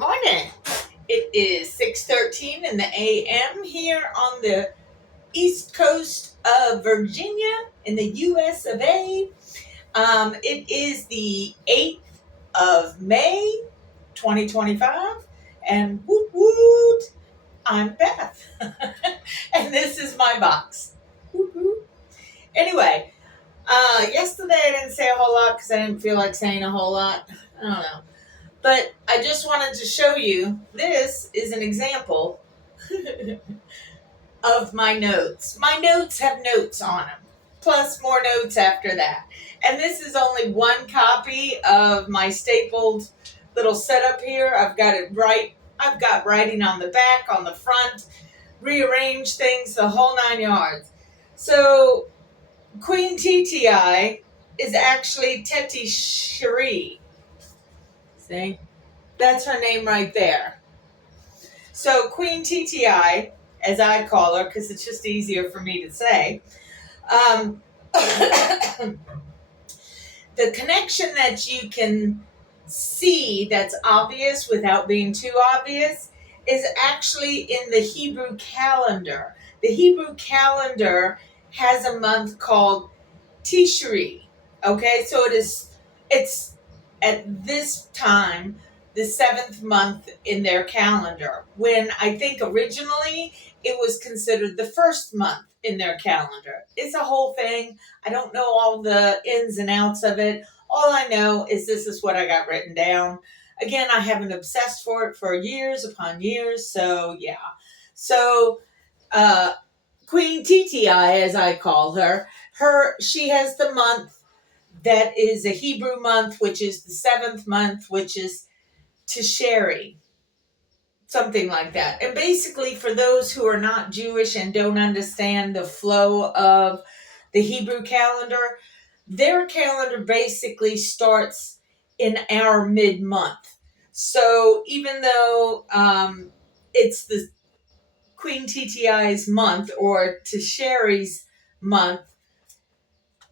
morning. It is 6:13 in the a.m. here on the east coast of Virginia in the U.S. of A. It is the 8th of May, 2025, and woot woot, I'm Beth. And this is my box. Woot woot. Anyway, yesterday I didn't say a whole lot because I didn't feel like saying a whole lot. I don't know. But I just wanted to show you, this is an example of my notes. My notes have notes on them, plus more notes after that. And this is only one copy of my stapled little setup here. I've got it right. I've got writing on the back, on the front, rearrange things, the whole 9 yards. So Queen TTi is actually Tetisheri. See? That's her name right there. So Queen TTi, as I call her, because it's just easier for me to say, the connection that you can see that's obvious without being too obvious is actually in the Hebrew calendar. The Hebrew calendar has a month called Tetisheri. Okay, so it's at this time the seventh month in their calendar, when I think originally it was considered the first month in their calendar. It's a whole thing. I don't know all the ins and outs of it. All I know is this is what I got written down. Again, I haven't obsessed for it for years upon years, so yeah. So Queen TTi, as I call her, she has the month that is a Hebrew month, which is the seventh month, which is Tetisheri, something like that. And basically, for those who are not Jewish and don't understand the flow of the Hebrew calendar, their calendar basically starts in our mid-month. So even though it's the Queen TTi's month, or Tetisheri's month,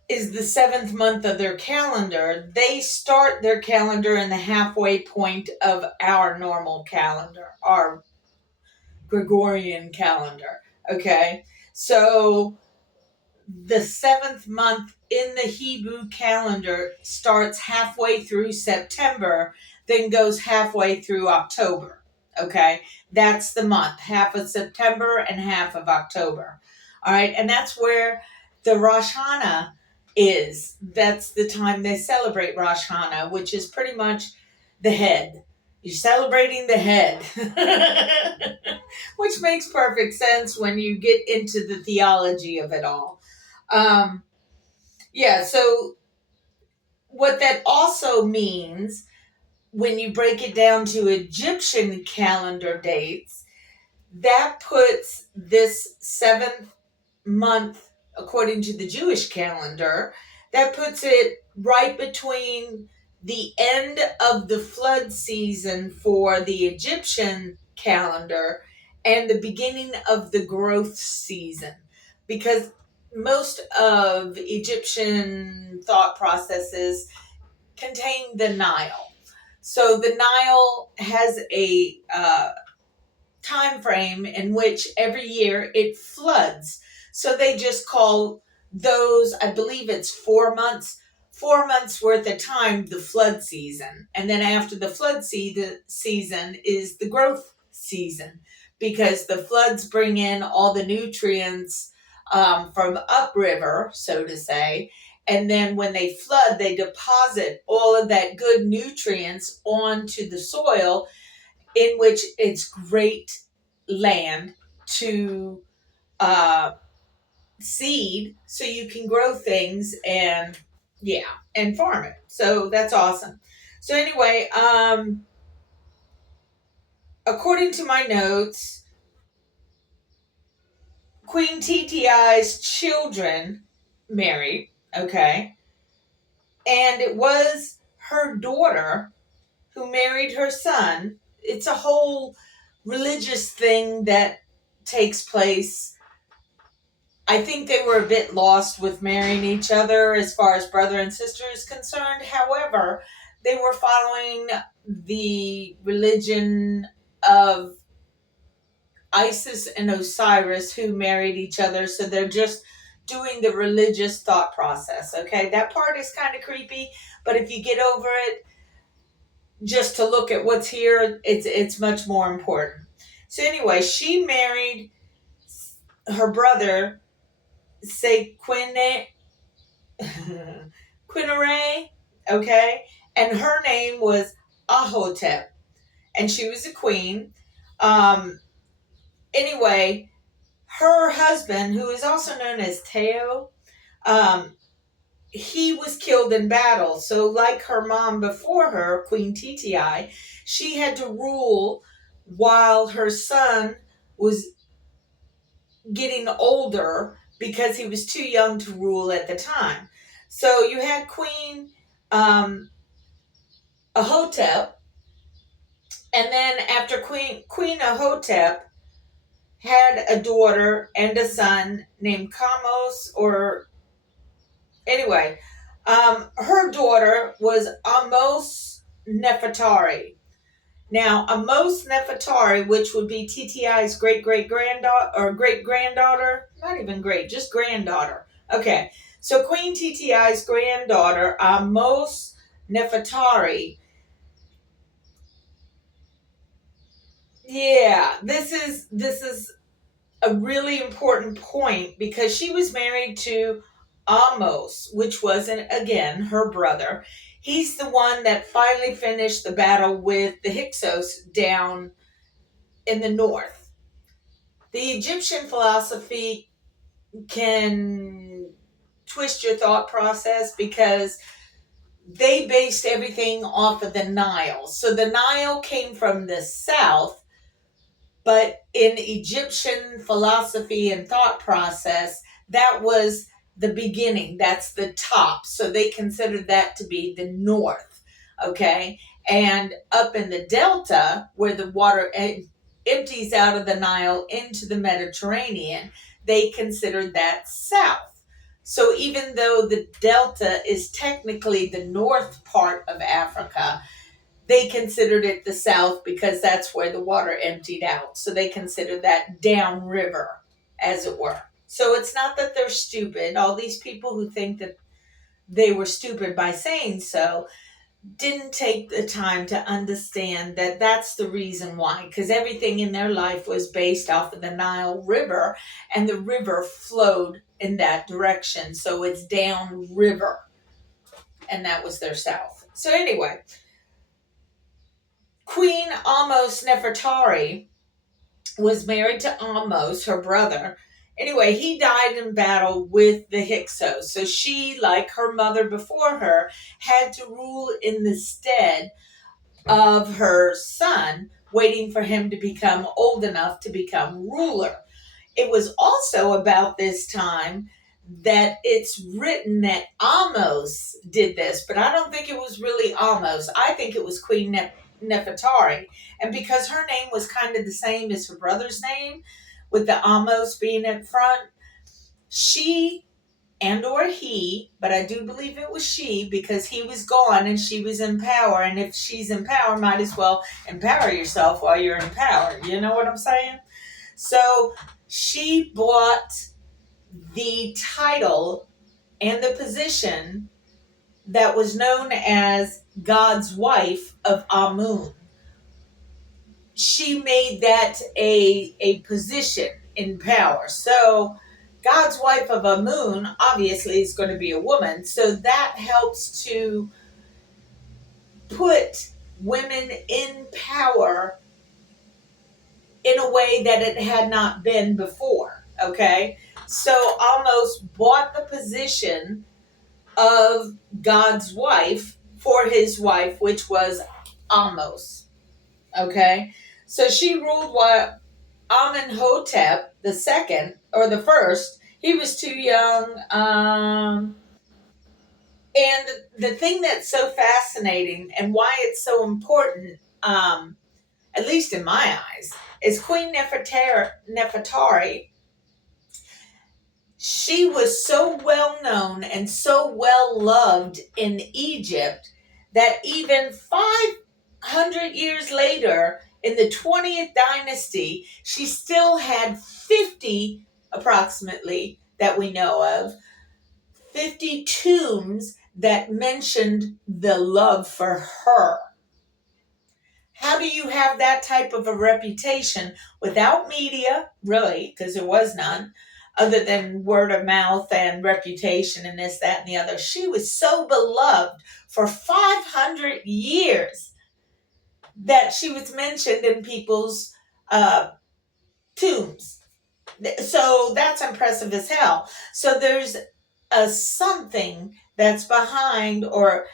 is the seventh month of their calendar, they start their calendar in the halfway point of our normal calendar, our Gregorian calendar. Okay, so the seventh month in the Hebrew calendar starts halfway through September, then goes halfway through October. Okay, that's the month, half of September and half of October. All right, and that's where the Rosh Hashanah is. That's the time they celebrate Rosh Hashanah, which is pretty much the head. You're celebrating the head, which makes perfect sense when you get into the theology of it all. Yeah, so what that also means, when you break it down to Egyptian calendar dates, that puts this seventh month, according to the Jewish calendar, that puts it right between the end of the flood season for the Egyptian calendar and the beginning of the growth season, because most of Egyptian thought processes contain the Nile. So the Nile has a time frame in which every year it floods. So they just call those, I believe it's 4 months worth of time, the flood season. And then after the flood season is the growth season, because the floods bring in all the nutrients from upriver, so to say. And then when they flood, they deposit all of that good nutrients onto the soil, in which it's great land to seed, so you can grow things and farm it. So that's awesome. So anyway, according to my notes, Queen TTi's children married, okay, and it was her daughter who married her son. It's a whole religious thing that takes place. I think they were a bit lost with marrying each other as far as brother and sister is concerned. However, they were following the religion of Isis and Osiris, who married each other. So they're just doing the religious thought process. Okay, that part is kind of creepy, but if you get over it, just to look at what's here, it's much more important. So anyway, she married her brother, say Quinere, okay, and her name was Ahotep, and she was a queen. Um, anyway, her husband, who is also known as Teo, um, he was killed in battle. So, like her mom before her, Queen TTi, she had to rule while her son was getting older because he was too young to rule at the time. So you had Queen um, Ahotep, and then after Queen Ahotep had a daughter and a son named Kamos, or anyway, her daughter was Amos Nefertari. Now, Amos Nefertari, which would be TTi's great granddaughter, or great granddaughter, not even great, just granddaughter. Okay, so Queen TTi's granddaughter, Amos Nefertari. Yeah, this is a really important point because she was married to Amos, which wasn't, again, her brother. He's the one that finally finished the battle with the Hyksos down in the north. The Egyptian philosophy can twist your thought process because they based everything off of the Nile. So the Nile came from the south, but in Egyptian philosophy and thought process, that was the beginning. That's the top. So they considered that to be the north. Okay. And up in the delta, where the water empties out of the Nile into the Mediterranean, they considered that south. So even though the delta is technically the north part of Africa, they considered it the south because that's where the water emptied out. So they considered that downriver, as it were. So it's not that they're stupid. All these people who think that they were stupid by saying so didn't take the time to understand that that's the reason why. Because everything in their life was based off of the Nile River, and the river flowed in that direction. So it's downriver. And that was their south. So anyway, Queen Amos Nefertari was married to Amos, her brother. Anyway, he died in battle with the Hyksos. So she, like her mother before her, had to rule in the stead of her son, waiting for him to become old enough to become ruler. It was also about this time that it's written that Amos did this, but I don't think it was really Amos. I think it was Queen Nefertari. And because her name was kind of the same as her brother's name, with the Amos being in front, she and or he, but I do believe it was she because he was gone and she was in power. And if she's in power, might as well empower yourself while you're in power. You know what I'm saying? So she bought the title and the position that was known as God's wife of Amun. She made that a position in power. So God's wife of Amun obviously is going to be a woman. So that helps to put women in power in a way that it had not been before. Okay. So almost bought the position of God's wife for his wife, which was Amos. Okay. So she ruled while Amenhotep the second, or the first, he was too young. And the thing that's so fascinating and why it's so important, at least in my eyes, is Queen Nefertari. She was so well known and so well loved in Egypt that even 500 years later, in the 20th dynasty, she still had 50, approximately, that we know of, 50 tombs that mentioned the love for her. How do you have that type of a reputation without media, really, because there was none, other than word of mouth and reputation and this, that, and the other? She was so beloved for 500 years that she was mentioned in people's uh, tombs. So that's impressive as hell. So there's a something that's behind or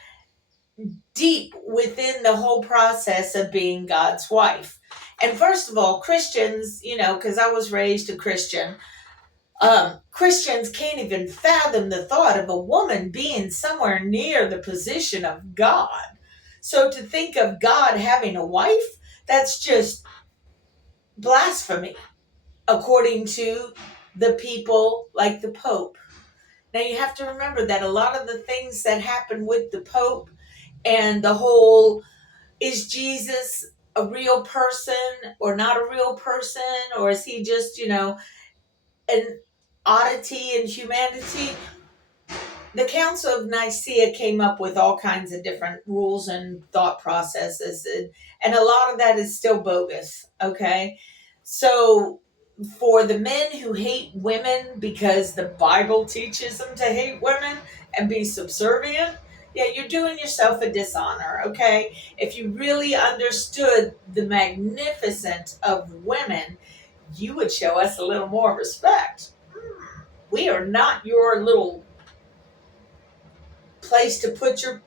deep within the whole process of being God's wife. And first of all, Christians, because I was raised a Christian, Christians can't even fathom the thought of a woman being somewhere near the position of God. So to think of God having a wife, that's just blasphemy, according to the people like the Pope. Now you have to remember that a lot of the things that happen with the Pope and the whole, is Jesus a real person or not a real person, or is he just, an oddity in humanity? The Council of Nicaea came up with all kinds of different rules and thought processes, and a lot of that is still bogus, okay? So for the men who hate women because the Bible teaches them to hate women and be subservient, yeah, you're doing yourself a dishonor, okay? If you really understood the magnificence of women, you would show us a little more respect. We are not your little place to put your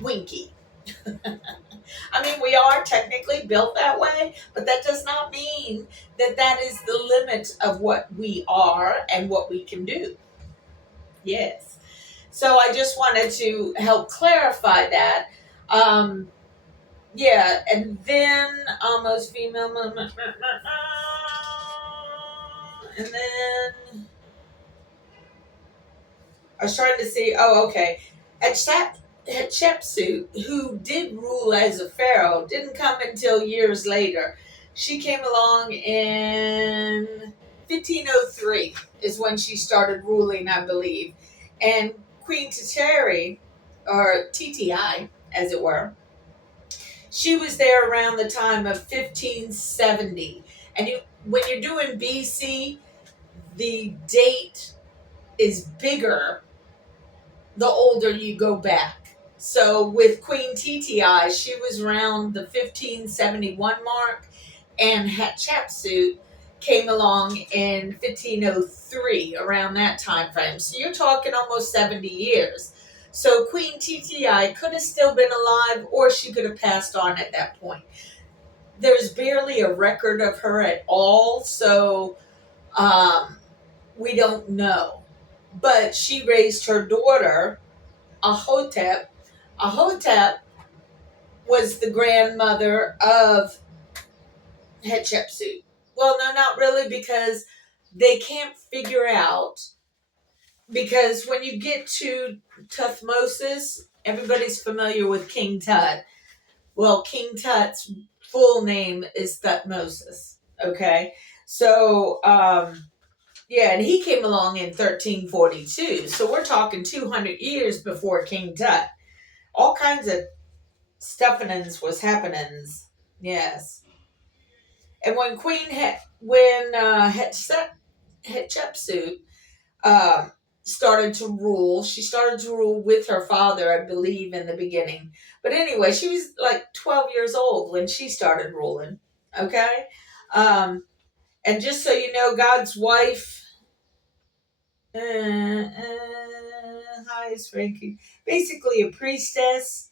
winky. I mean, we are technically built that way, but that does not mean that that is the limit of what we are and what we can do. Yes. So I just wanted to help clarify that. Yeah, and then almost female, and then I was trying to see. Oh, okay. Hatshepsut, who did rule as a pharaoh, didn't come until years later. She came along in 1503 is when she started ruling, I believe. And Queen Tetisheri, or TTi, as it were, she was there around the time of 1570. And when you're doing BC, the date is bigger the older you go back. So with Queen TTi, she was around the 1571 mark, and Hatshepsut came along in 1503, around that time frame. So you're talking almost 70 years. So Queen TTi could have still been alive, or she could have passed on at that point. There's barely a record of her at all, so we don't know. But she raised her daughter, Ahotep. Ahotep was the grandmother of Hatshepsut. Well, no, not really, because they can't figure out. Because when you get to Tuthmosis, everybody's familiar with King Tut. Well, King Tut's full name is Thutmosis. Okay, so yeah, and he came along in 1342. So we're talking 200 years before King Tut. All kinds of stuffings was happenings. Yes. And when Hatshepsut um, started to rule, she started to rule with her father, I believe, in the beginning. But anyway, she was like 12 years old when she started ruling. Okay? And just so you know, God's wife, highest ranking, basically a priestess.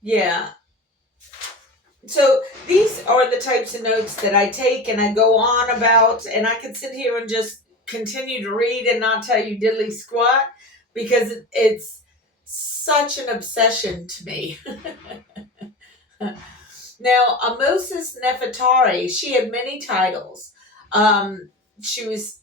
Yeah. So these are the types of notes that I take and I go on about, and I could sit here and just continue to read and not tell you diddly squat, because it's such an obsession to me. Now, Moses Nefertari, she had many titles. She was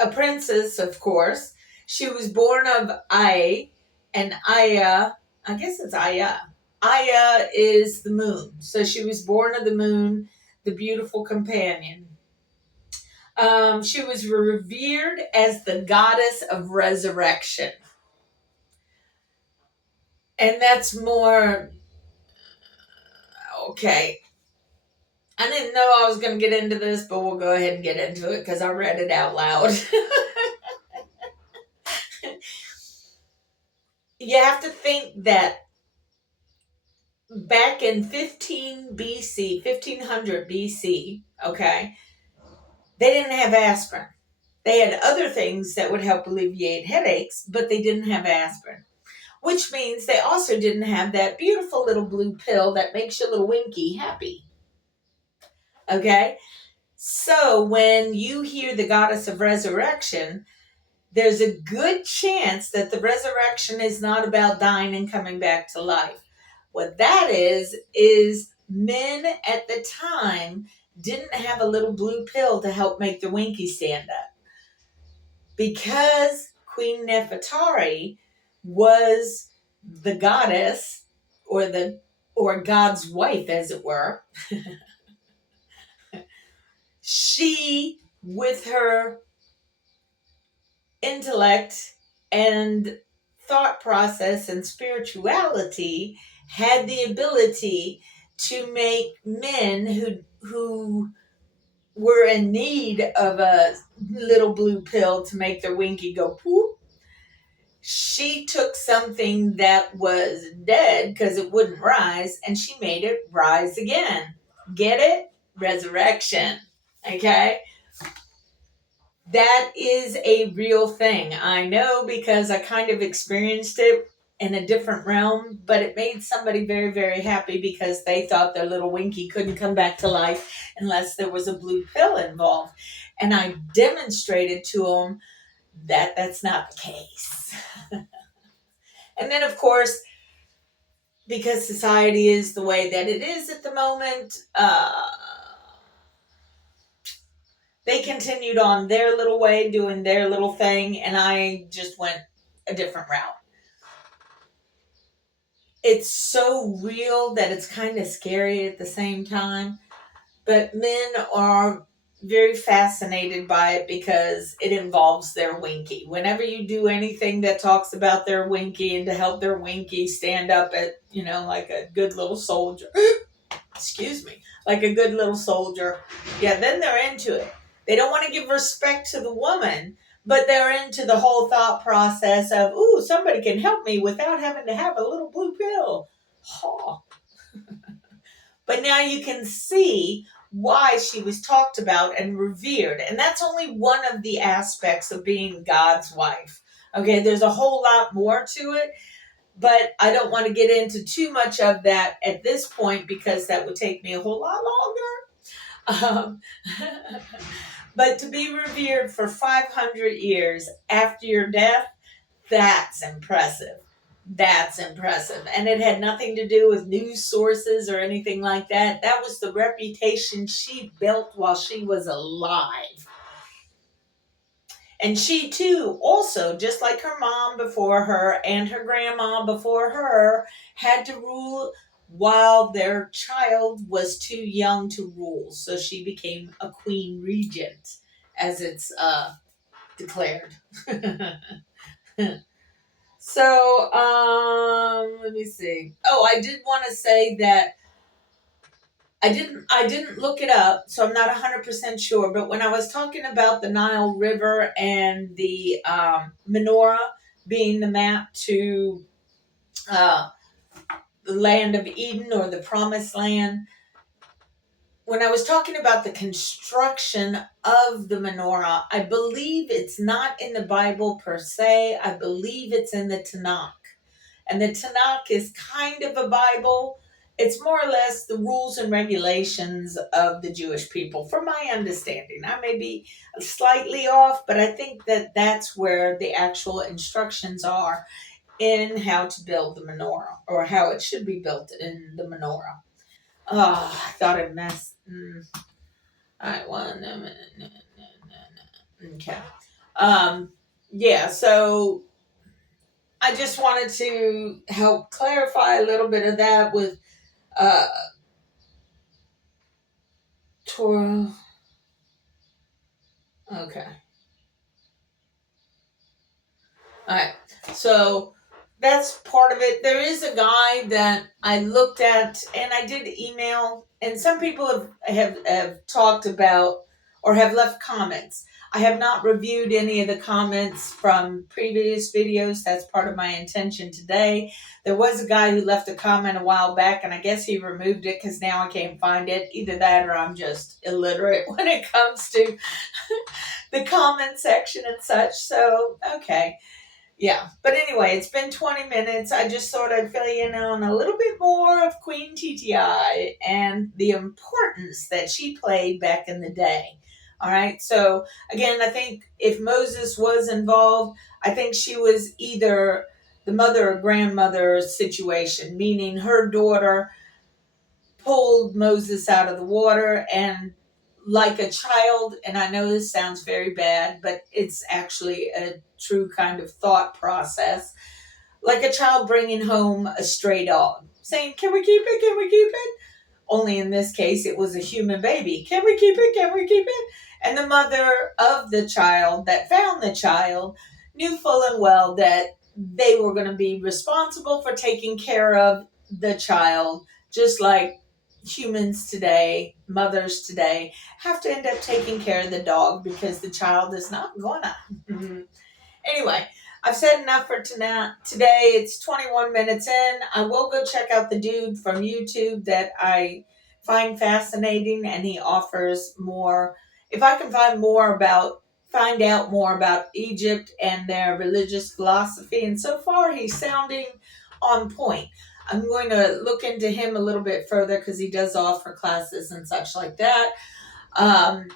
a princess, of course. She was born of Ai, and Aya, I guess it's Aya. Aya is the moon. So she was born of the moon, the beautiful companion. She was revered as the goddess of resurrection. And that's more okay. I didn't know I was going to get into this, but we'll go ahead and get into it because I read it out loud. You have to think that back in 1500 BC, okay, they didn't have aspirin. They had other things that would help alleviate headaches, but they didn't have aspirin. Which means they also didn't have that beautiful little blue pill that makes your little winky happy. Okay? So when you hear the goddess of resurrection, there's a good chance that the resurrection is not about dying and coming back to life. What that is men at the time didn't have a little blue pill to help make their winky stand up. Because Queen Nefertari was the goddess or God's wife, as it were, she, with her intellect and thought process and spirituality, had the ability to make men who were in need of a little blue pill to make their winky go poop. She took something that was dead because it wouldn't rise, and she made it rise again. Get it? Resurrection. Okay? That is a real thing. I know because I kind of experienced it in a different realm, but it made somebody very, very happy because they thought their little winky couldn't come back to life unless there was a blue pill involved. And I demonstrated to them that that's not the case. And then, of course, because society is the way that it is at the moment, they continued on their little way, doing their little thing, and I just went a different route. It's so real that it's kind of scary at the same time, but men are very fascinated by it because it involves their winky. Whenever you do anything that talks about their winky and to help their winky stand up at, like a good little soldier, excuse me, like a good little soldier, yeah, then they're into it. They don't want to give respect to the woman, but they're into the whole thought process of, ooh, somebody can help me without having to have a little blue pill. Oh. But now you can see why she was talked about and revered. And that's only one of the aspects of being God's wife. Okay, there's a whole lot more to it, but I don't want to get into too much of that at this point because that would take me a whole lot longer. But to be revered for 500 years after your death, that's impressive. That's impressive. And it had nothing to do with news sources or anything like that. That was the reputation she built while she was alive. And she too, also, just like her mom before her and her grandma before her, had to rule while their child was too young to rule. So she became a queen regent, as it's declared. So, let me see. Oh, I did want to say that I didn't look it up, so I'm not 100% sure. But when I was talking about the Nile River and the menorah being the map to the land of Eden or the Promised Land, when I was talking about the construction of the menorah, I believe it's not in the Bible per se. I believe it's in the Tanakh. And the Tanakh is kind of a Bible. It's more or less the rules and regulations of the Jewish people, from my understanding. I may be slightly off, but I think that that's where the actual instructions are in how to build the menorah, or how it should be built in the menorah. Oh, I thought I messed. All right, one minute. Okay. yeah, so I just wanted to help clarify a little bit of that with uh, Torah. Okay. All right. So that's part of it. There is a guy that I looked at and I did email, and some people have talked about or have left comments. I have not reviewed any of the comments from previous videos. That's part of my intention today. There was a guy who left a comment a while back, and I guess he removed it because now I can't find it. Either that or I'm just illiterate when it comes to the comment section and such. So, okay. Yeah, but anyway, it's been 20 minutes. I just thought I'd fill you in on a little bit more of Queen TTi and the importance that she played back in the day. All right, so again, I think if Moses was involved, I think she was either the mother or grandmother situation, meaning her daughter pulled Moses out of the water and like a child, and I know this sounds very bad, but it's actually a true kind of thought process. Like a child bringing home a stray dog, saying, "Can we keep it? Can we keep it?" Only in this case, it was a human baby. "Can we keep it? Can we keep it?" And the mother of the child that found the child knew full and well that they were going to be responsible for taking care of the child, just like humans today, mothers today, have to end up taking care of the dog because the child is not gonna. Anyway, I've said enough for tonight. Today it's 21 minutes in. I will go check out the dude from YouTube that I find fascinating, and he offers more. If I can find out more about Egypt and their religious philosophy, and so far he's sounding on point. I'm going to look into him a little bit further because he does offer classes and such like that. Um,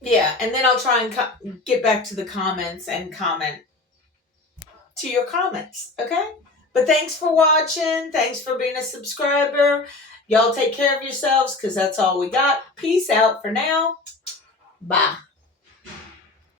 yeah, and then I'll try and get back to the comments and comment to your comments, okay? But thanks for watching. Thanks for being a subscriber. Y'all take care of yourselves because that's all we got. Peace out for now. Bye.